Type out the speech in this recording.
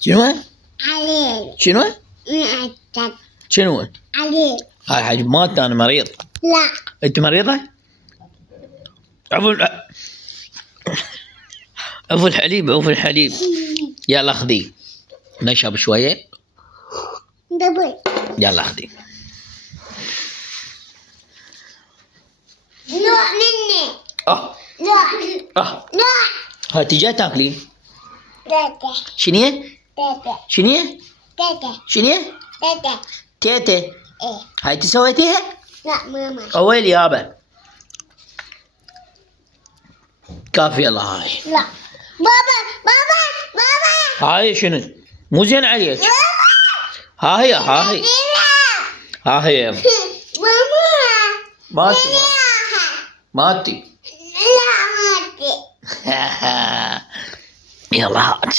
شنو؟ عليل. شنو؟ معتد. شنو؟ عليل. هاي حاج مات، انا مريض. لا. انت مريضة؟ عفو الحليب، عفو الحليب. يلا خذي نشرب شوية. دبل. يلا خذي. نوع مني. نوع. نوع. هاتي جاي تاكلين. تيتا. شنية؟ تيتا. شنية؟ تيتا. شنية؟ تيتا. تيتي. ايه. هاي انت سويتيها؟ لا ماما. اويل يابا. كافي يلا هاي. لا. بابا بابا بابا. هاي شنو؟ مو زين عليك. ها هي ها هي. ها هي يلا. ماما. ماتي ماتي. لا ماتي. يلا هات.